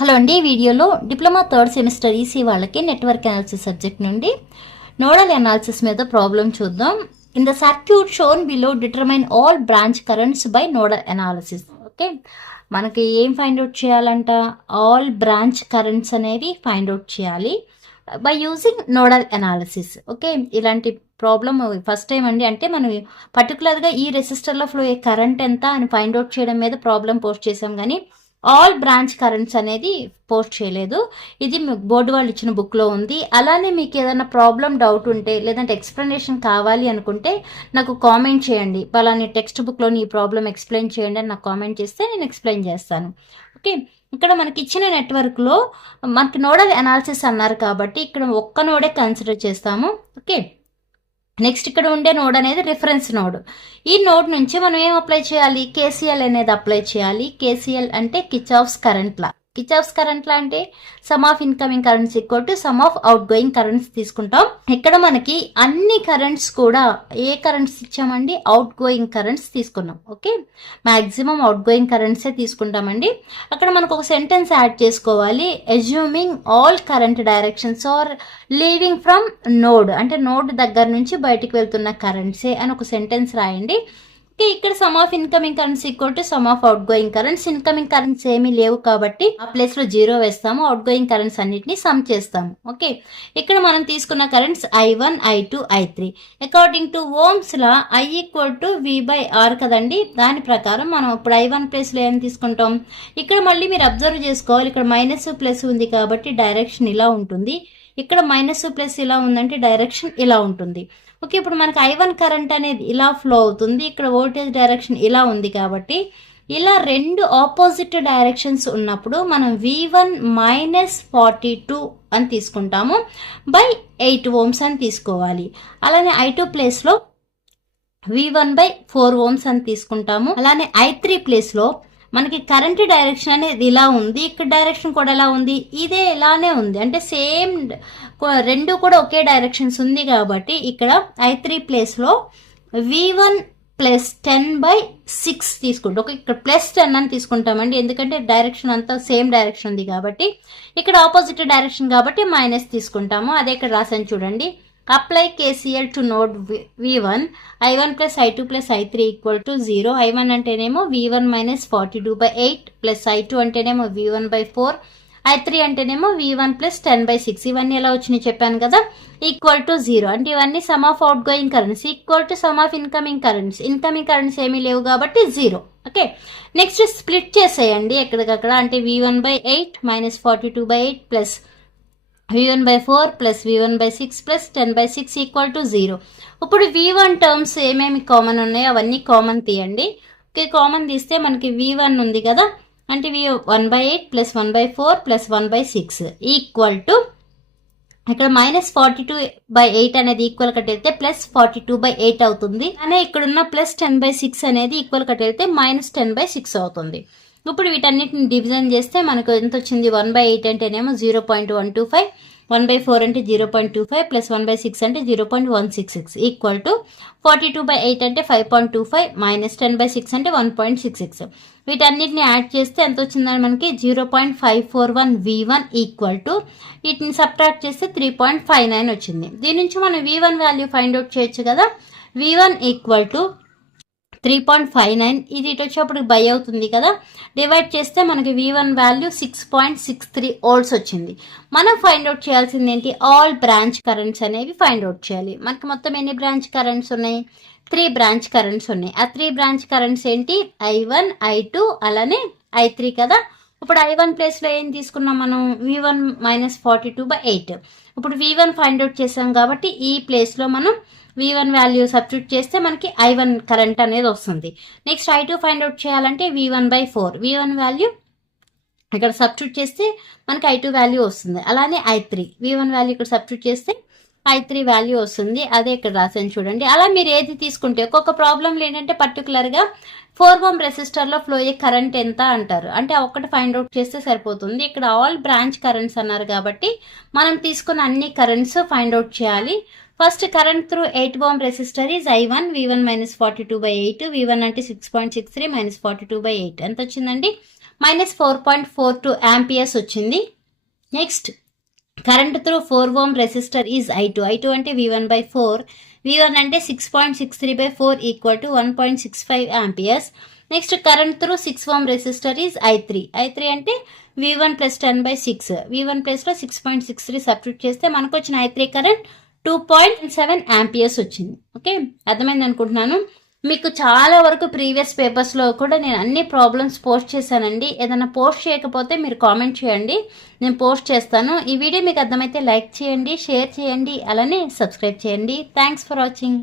Hello అండి. ఈ వీడియోలో డిప్లొమా థర్డ్ సెమిస్టర్ ఈసీ వాళ్ళకి నెట్వర్క్ అనాలిసిస్ సబ్జెక్ట్ నుండి నోడల్ అనాలిసిస్ మీద ప్రాబ్లం చూద్దాం. In the circuit shown below determine all branch currents by nodal analysis. Okay, మనకి ఏం ఫైండ్ అవుట్ చేయాలంట? ఆల్ బ్రాంచ్ కరెంట్స్ అనేవి ఫైండ్ అవుట్ చేయాలి by using nodal analysis. Okay, ఇలాంటి problem first time అండి. అంటే మనం పర్టికులర్గా ఈ రెసిస్టర్లో ఫ్లో అయ్యే కరెంట్ ఎంత అని ఫైండ్ అవుట్ చేయడం మీద ప్రాబ్లం పోస్ట్ చేసాం, కానీ ఆల్ బ్రాంచ్ కరెంట్స్ అనేది పోస్ట్ చేయలేదు. ఇది బోర్డు వాళ్ళు ఇచ్చిన బుక్లో ఉంది. అలానే మీకు ఏదైనా ప్రాబ్లం డౌట్ ఉంటే లేదంటే ఎక్స్ప్లెనేషన్ కావాలి అనుకుంటే నాకు కామెంట్ చేయండి. పలాని టెక్స్ట్ బుక్లోని ఈ ప్రాబ్లం ఎక్స్ప్లెయిన్ చేయండి అని నాకు కామెంట్ చేస్తే నేను ఎక్స్ప్లెయిన్ చేస్తాను. ఓకే, ఇక్కడ మనకి ఇచ్చిన నెట్వర్క్లో మనకి నోడల్ అనాలిసిస్ అన్నారు కాబట్టి ఇక్కడ ఒక్క నోడే కన్సిడర్ చేస్తాము. ఓకే, నెక్స్ట్ ఇక్కడ ఉండే నోడ్ అనేది రిఫరెన్స్ నోడ్. ఈ నోడ్ నుంచి మనం ఏం అప్లై చేయాలి? కేసీఎల్ అనేది అప్లై చేయాలి. కేసీఎల్ అంటే Kirchhoff's current law. Kirchhoff's current law అంటే sum of incoming currents equal to sum of outgoing currents తీసుకుంటాం. ఇక్కడ మనకి అన్ని కరెంట్స్ కూడా ఏ కరెంట్స్ ఇచ్చామండి? అవుట్ గోయింగ్ కరెంట్స్ తీసుకున్నాం. ఓకే, మాక్సిమం అవుట్ గోయింగ్ కరెంట్సే తీసుకుంటామండి. అక్కడ మనకు ఒక సెంటెన్స్ యాడ్ చేసుకోవాలి. Assuming all current directions are leaving from node, అంటే నోడ్ దగ్గర నుంచి బయటికి వెళ్తున్న కరెంట్సే అని ఒక సెంటెన్స్ రాయండి. ఓకే, ఇక్కడ sum of incoming currents equal to sum of outgoing currents. Incoming currents ఏమీ లేవు కాబట్టి ఆ ప్లేస్ లో 0 వేస్తాము. అవుట్ గోయింగ్ కరెంట్స్ అన్నిటిని సమ్ చేస్తాము. ఓకే, ఇక్కడ మనం తీసుకున్న currents I1, I2, I3. According to Ohm's law I equal to V/R కదండి. దాని ప్రకారం మనం ఇప్పుడు I1 ప్లేస్ లో ఏం తీసుకుంటాం? ఇక్కడ మళ్ళీ మీరు అబ్జర్వ్ చేసుకోవాలి. ఇక్కడ మైనస్ ప్లస్ ఉంది కాబట్టి డైరెక్షన్ ఇలా ఉంటుంది. ఇక్కడ మైనస్ ప్లస్ ఇలా ఉందంటే డైరెక్షన్ ఇలా ఉంటుంది. ఓకే, ఇప్పుడు మనకి I1 కరెంట్ అనేది ఇలా ఫ్లో అవుతుంది. ఇక్కడ వోల్టేజ్ డైరెక్షన్ ఇలా ఉంది కాబట్టి ఇలా రెండు ఆపోజిట్ డైరెక్షన్స్ ఉన్నప్పుడు మనం V1 - 42 అని తీసుకుంటాము బై 8 ohms అని తీసుకోవాలి. అలానే I2 ప్లేస్లో V1/4 ohms అని తీసుకుంటాము. అలానే I3 ప్లేస్లో మనకి కరెంట్ డైరెక్షన్ అనేది ఇలా ఉంది. ఇక్కడ డైరెక్షన్ కూడా ఎలా ఉంది? ఇదే ఇలానే ఉంది. అంటే సేమ్ రెండు కూడా ఒకే డైరెక్షన్స్ ఉంది కాబట్టి ఇక్కడ I3 ప్లేస్లో V1 + 10/6 తీసుకుంటాం. ఓకే, ఇక్కడ +10 అని తీసుకుంటామండి. ఎందుకంటే డైరెక్షన్ అంతా సేమ్ డైరెక్షన్ ఉంది కాబట్టి. ఇక్కడ ఆపోజిట్ డైరెక్షన్ కాబట్టి మైనస్ తీసుకుంటాము. అదే ఇక్కడ రాసాను చూడండి. Apply KCL to node V1. I1 + I2 + I3 equal to 0. I1 అంటేనేమో V1 - 42/8 ప్లస్ I2 అంటేనేమో V1/4, I3 అంటేనేమో V1 + 10/6. ఇవన్నీ ఎలా వచ్చినాయి చెప్పాను కదా, ఈక్వల్ టు 0. అంటే ఇవన్నీ some of outgoing currents equal to sum of incoming currents. Incoming currents ఏమీ లేవు కాబట్టి 0. ఓకే, నెక్స్ట్ స్ప్లిట్ చేసేయండి ఎక్కడికక్కడ. అంటే V1/8 - 42/8 plus V1/4 plus V1/6 plus 10/6 equal to 0. ఇప్పుడు V1 టర్మ్స్ ఏమేమి కామన్ ఉన్నాయో అవన్నీ కామన్ తీయండి. ఓకే, కామన్ తీస్తే మనకి V1 ఉంది కదా, అంటే V1/8 plus 1/4 plus 1/6 equal to ఇక్కడ -42/8 అనేది ఈక్వల్ కట్టెళ్తే ప్లస్ 42/8 అవుతుంది. అనే ఇక్కడున్న ప్లస్ 10/6 అనేది ఈక్వల్ కట్టెళ్తే -10/6 అవుతుంది. ఇప్పుడు వీటన్నిటిని డివిజన్ చేస్తే మనకు ఎంత వచ్చింది? 1/8 అంటేనేమో 0.125, 1/4 అంటే 0.25 ప్లస్ 1/6 అంటే 0.166 ఈక్వల్ టు 42/8 అంటే 5.25 మైనస్ 10/6 అంటే 1.66. వీటన్నిటిని యాడ్ చేస్తే ఎంత వచ్చిందని మనకి 0.541 V1 ఈక్వల్ టు వీటిని సబ్ట్రాక్ట్ చేస్తే 3.59 వచ్చింది. దీని నుంచి మనం V1 వాల్యూ ఫైండ్ అవుట్ చేయొచ్చు కదా. V1 ఈక్వల్ టు 3.59, ఇది ఇటు వచ్చేప్పుడు బై అవుతుంది కదా, డివైడ్ చేస్తే మనకి V1 వాల్యూ 6.63 volts వచ్చింది. మనం ఫైండ్ అవుట్ చేయాల్సింది ఏంటి? ఆల్ బ్రాంచ్ కరెంట్స్ అనేవి ఫైండ్ అవుట్ చేయాలి. మనకి మొత్తం ఎన్ని బ్రాంచ్ కరెంట్స్ ఉన్నాయి? 3 బ్రాంచ్ కరెంట్స్ ఉన్నాయి. ఆ 3 బ్రాంచ్ కరెంట్స్ ఏంటి? I1, I2 అలానే I3 కదా. ఇప్పుడు I1 ప్లేస్లో ఏం తీసుకున్నాం మనం? V1 - 42/8. ఇప్పుడు V1 ఫైండ్ అవుట్ చేసాం కాబట్టి ఈ ప్లేస్లో మనం V1 వాల్యూ సబ్స్టిట్యూట్ చేస్తే మనకి I1 కరెంట్ అనేది వస్తుంది. నెక్స్ట్ I2 ఫైండ్ అవుట్ చేయాలంటే V1/4. V1 వాల్యూ ఇక్కడ సబ్స్టిట్యూట్ చేస్తే మనకి I2 వాల్యూ వస్తుంది. అలానే I3 V1 వాల్యూ ఇక్కడ సబ్స్టిట్యూట్ చేస్తే I3 వాల్యూ వస్తుంది. అదే ఇక్కడ రాసాను చూడండి. అలా మీరు ఏది తీసుకుంటే ఒక్కొక్క ప్రాబ్లంలో ఏంటంటే పర్టికులర్గా 4 ohm రెసిస్టర్లో ఫ్లో అయ్యే కరెంట్ ఎంత అంటారు. అంటే ఒక్కటి ఫైండ్ అవుట్ చేస్తే సరిపోతుంది. ఇక్కడ ఆల్ బ్రాంచ్ కరెంట్స్ అన్నారు కాబట్టి మనం తీసుకున్న అన్ని కరెంట్స్ ఫైండ్ అవుట్ చేయాలి. First current through 8 ohm resistor is I1. V1 - 42/8. V1 అంటే 6.63 - 42/8 ఎంత వచ్చిందండి? -4.42 ఆంపియర్స్ వచ్చింది. Next current through 4 ohm resistor is I2 అంటే V1/4, V1 అంటే 6.63/4 equal to 1.65 amperes. Next current through 6 ohm resistor is I3 అంటే V1 + 10/6, V1 ప్లస్లో 6.63 substitute చేస్తే మనకు వచ్చిన I3 కరెంట్ 2.7 ఆంపియర్స్ వచ్చింది. ఓకే, అర్థమైంది అనుకుంటున్నాను. మీకు చాలా వరకు ప్రీవియస్ పేపర్స్లో కూడా నేను అన్ని ప్రాబ్లమ్స్ పోస్ట్ చేశానండి. ఏదైనా పోస్ట్ చేయకపోతే మీరు కామెంట్ చేయండి, నేను పోస్ట్ చేస్తాను. ఈ వీడియో మీకు అర్థమైతే లైక్ చేయండి, షేర్ చేయండి, అలానే సబ్స్క్రైబ్ చేయండి. Thanks for watching.